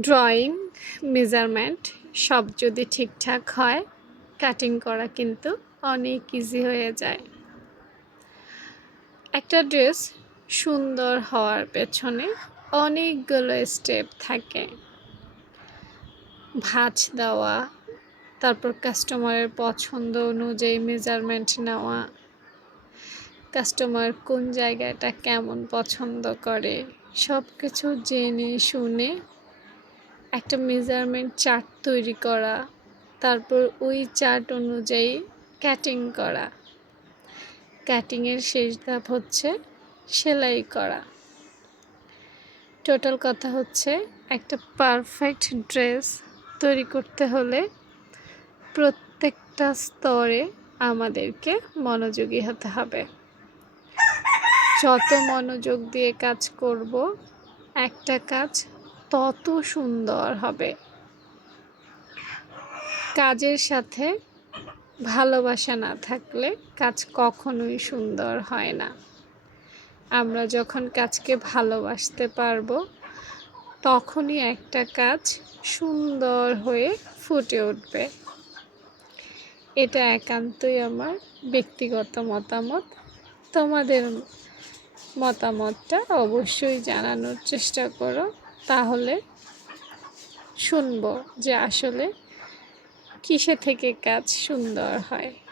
Drawing, measurement সব যদি ঠিকঠাক হয়, কাটিং করা কিন্তু অনেক ইজি হয়ে যায়। একটা ড্রেস সুন্দর হওয়ার পেছনে অনেকগুলো স্টেপ থাকে। ভাঁজ দেওয়া, তারপর কাস্টমারের পছন্দ অনুযায়ী মেজারমেন্ট নেওয়া, কাস্টমার কোন জায়গাটা কেমন পছন্দ করে সব কিছু জেনে শুনে একটা মেজারমেন্ট চার্ট তৈরি করা, তারপর ওই চার্ট অনুযায়ী কাটিং করা। কাটিংয়ের শেষ ধাপ হচ্ছে সেলাই করা। টোটাল কথা হচ্ছে একটা পারফেক্ট ড্রেস তৈরি করতে হলে প্রত্যেকটা স্তরে আমাদেরকে মনোযোগী হতে হবে। যত মনোযোগ দিয়ে কাজ করব, একটা কাজ তত সুন্দর হবে। কাজের সাথে ভালোবাসা না থাকলে কাজ কখনোই সুন্দর হয় না। আমরা যখন কাজকে ভালোবাসতে পারবো, তখনই একটা কাজ সুন্দর হয়ে ফুটে উঠবে। এটা একান্তই আমার ব্যক্তিগত মতামত। তোমাদের মতামতটা অবশ্যই জানানোর চেষ্টা করো, তাহলে শুনবো যে আসলে কিসে থেকে কাজ সুন্দর হয়।